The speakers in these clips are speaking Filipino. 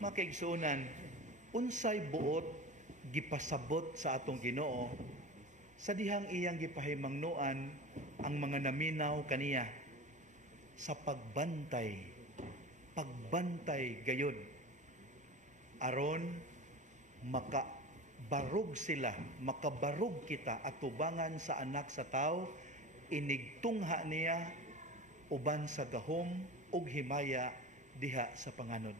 Makaigsuunan, unsay buot gipasabot sa atong Ginoo sa dihang iyang gipahimangnuan ang mga naminaw kaniya sa pagbantay gayud aron makabarog kita at tubangan sa anak sa tao, inigtungha niya uban sa gahom ug himaya diha sa panganod.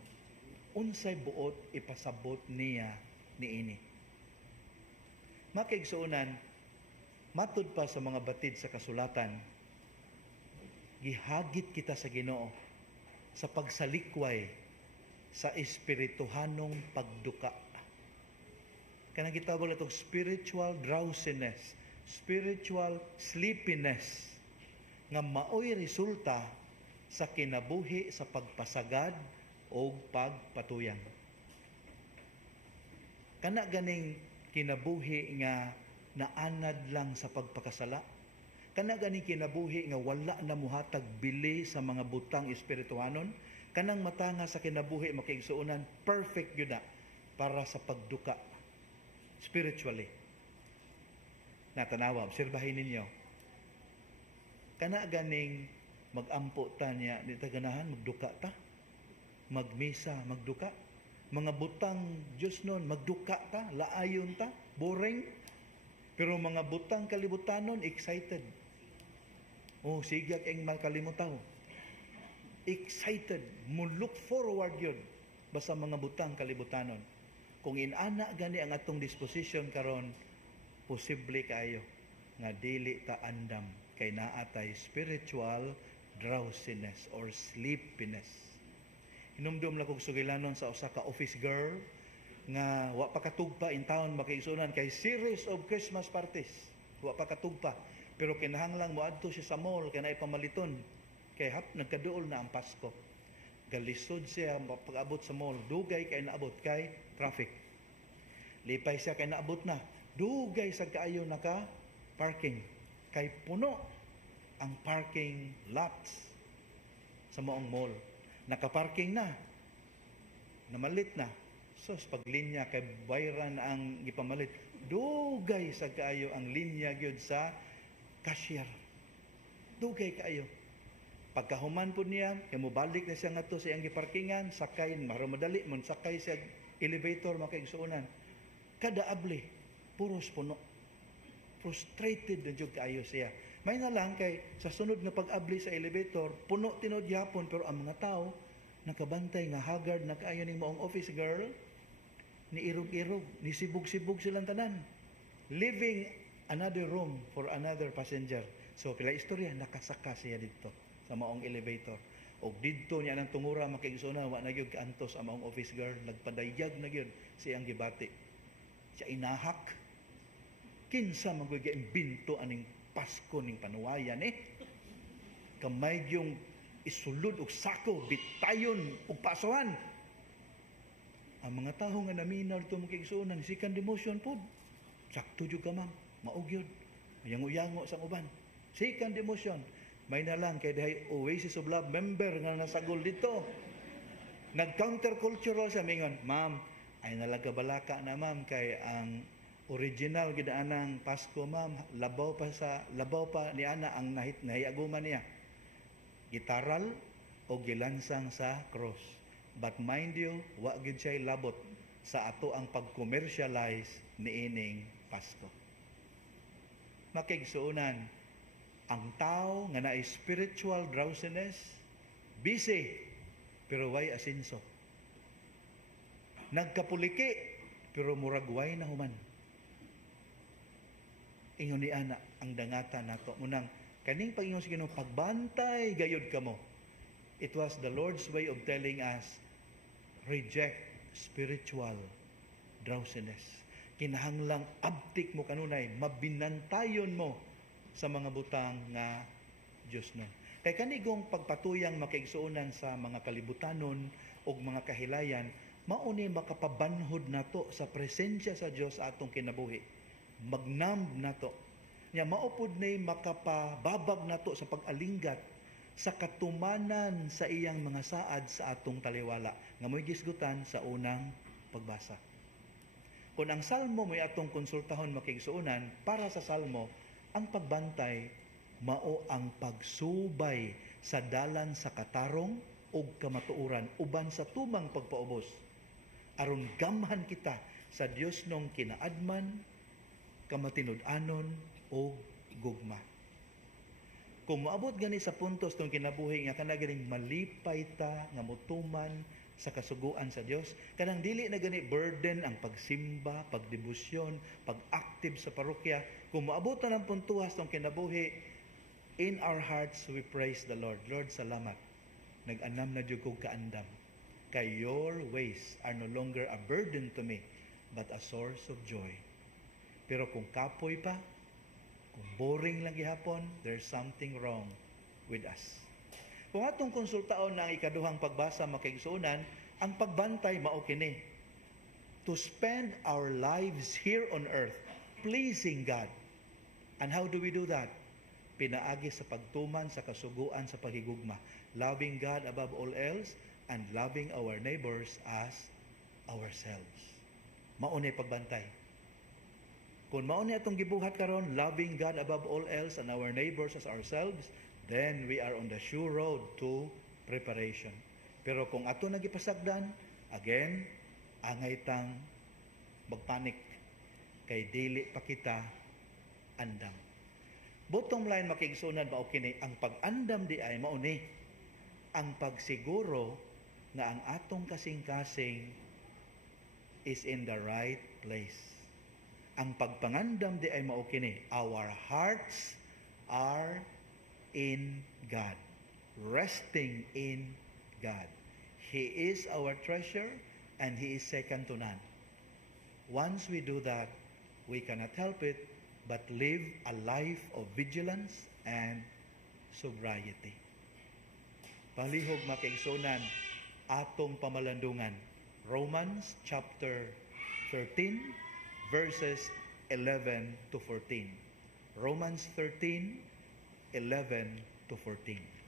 Unsay buot ipasabot niya niini. Makaigsuunan, matud pa sa mga batid sa kasulatan, gihagit kita sa Ginoo sa pagsalikway sa espirituhanong pagduka. Kanang gitawag natong spiritual drowsiness, spiritual sleepiness, nga maoy resulta sa kinabuhi sa pagpasagad o pagpatuyang. Kana ganing kinabuhi nga naanad lang sa pagpakasala, kana ganing kinabuhi nga wala na muhatag bili sa mga butang espirituhanon, kanang matanga sa kinabuhi makaigsuunan perfect yun na para sa pagduka spiritually. Natanawa, obserbahin ninyo, kana ganing magampo ta niya, di ta ganahan magduka ta, magmisa, magduka. Mga butang Diyos nun, magduka ta, laayon ta, boring. Pero mga butang kalibutanon, excited. Oh, sigag ang makalimutaw. Excited. Mo look forward yun. Basta mga butang kalibutanon. Kung inana gani ang atong disposition karon, posible kayo nga dili ta andam kay naatay spiritual drowsiness or sleepiness. Hinumdum lang kong sugilanon sa usa ka office girl nga wa pa katugpa in town makiigsunan kay series of Christmas parties. Wa pa katugpa. Pero kinahanglang moadto siya sa mall kay naay pamaliton. Kay nagkaduol na ang Pasko. Galisod siya pag-abot sa mall. Dugay kay naabot kay traffic. Lipay siya kay naabot na. Dugay sa kaayo naka parking. Kay puno ang parking lots sa maong mall. Nakaparking na. Namalit na. So, paglinya kay bayran ang gipamalit. Dugay sa kaayo ang linya gyud sa cashier. Dugay kaayo. Pagkahuman po niya, kay mobalik na siya ngadto sa iyang giparkingan, sakay, madali man sakay sa elevator makaigsuunan. Kada abli, puros puno. Frustrated na jud kaayo siya. May na lang kay sa sunod nga pag-abli sa elevator, puno tinod yapon, pero ang mga tao nakabantay nga haggard na kaayo ning maong office girl, ni irog-irog, ni sibug-sibug silang tanan. Leaving another room for another passenger. So pila istorya, nakasaka siya dito sa maong elevator. O dito niya ng tungura makigsuna, wa na gyud kaantos ang maong office girl, nagpadayag na gyud siyang gibati. Siya inahak. Kinsa magwagi imbinto aning Pasko ning panuwayan kamay yung isulod og sako, bitayon og pasuhan. Ang mga taho nga naminaw dito makigsuunan, second demotion po. Sakto jud ka ma'am, maog yun. Yango-yango sa uban. Second demotion. May na lang kay dahay Oasis of Love member nga nasagol dito. Nag-countercultural siya, mingon, ma'am, ay nalagabalaka na ma'am kay ang original gidaanang Pasko ma'am, labaw pa ni ana ang nahiaguman niya. Gitaral o gilansang sa cross. But mind you, wa gyud siya labot sa ato ang pag-commercialize niining Pasko. Makigsuunan, ang tao nga naay spiritual drowsiness, busy pero way asinso. Nagkapuliki pero murag way na human. Ingon ni ana ang dangata nato munang kaning pag-ingon sa Ginoo pagbantay gayud kamo. It was the Lord's way of telling us, reject spiritual drowsiness. Kinahanglang abtik mo kanunay, mabinantayon mo sa mga butang nga Diyos nun. Kay kanigong pagpatuyang makaigsuunan sa mga kalibutanon o mga kahilayan, mauni makapabanhod nato sa presensya sa Diyos sa atong kinabuhi. Magnam nato. Nya maupod na makapababag nato sa pag-alinggat sa katumanan sa iyang mga saad sa atong taliwala nga mo'y gisgutan sa unang pagbasa. Kung ang salmo mo'y atong konsultahon makigsuunan, para sa salmo, ang pagbantay mao ang pagsubay sa dalan sa katarong ug kamatuoran uban sa tumang pagpaubos aron gamhan kita sa Dios nung kinaadman, kamatinud-anon o gugma. Kung maabot gani sa puntos tong kinabuhi nga kana ganing malipay ta nga mutuman sa kasuguan sa Dios, kanang dili na gani burden ang pagsimba, pagdebosyon, pag-active sa parokya. Kung maabot na ng puntuhas tong kinabuhi, in our hearts we praise the Lord. Lord, salamat. Nag-anam na jud kog kaandam. Kay your ways are no longer a burden to me, but a source of joy. Pero kung kapoy pa, kung boring lang gihapon, there's something wrong with us. Kung atong konsultaon na ang ikaduhang pagbasa makigsuunan, ang pagbantay mao kini. To spend our lives here on earth pleasing God. And how do we do that? Pinaagi sa pagtuman sa kasuguan sa paghigugma. Loving God above all else and loving our neighbors as ourselves. Maunay pagbantay. Kung maunay atong gibuhat karon, loving God above all else and our neighbors as ourselves, then we are on the sure road to preparation. Pero kung ato nagipasagdan, again, angay tang magpanik kay dili pa kita andam. Bottom line makigsunan ba kini, ang pag-andam di ay mauni ang pagsiguro nga ang atong kasing-kasing is in the right place. Ang pagpangandam di ay mao kini, our hearts are in God, resting in God. He is our treasure and He is second to none. Once we do that, we cannot help it but live a life of vigilance and sobriety. Palihog makigsunan atong pamalandungan. Romans chapter 13 verses 11 to 14. Romans 13, 11 to 14.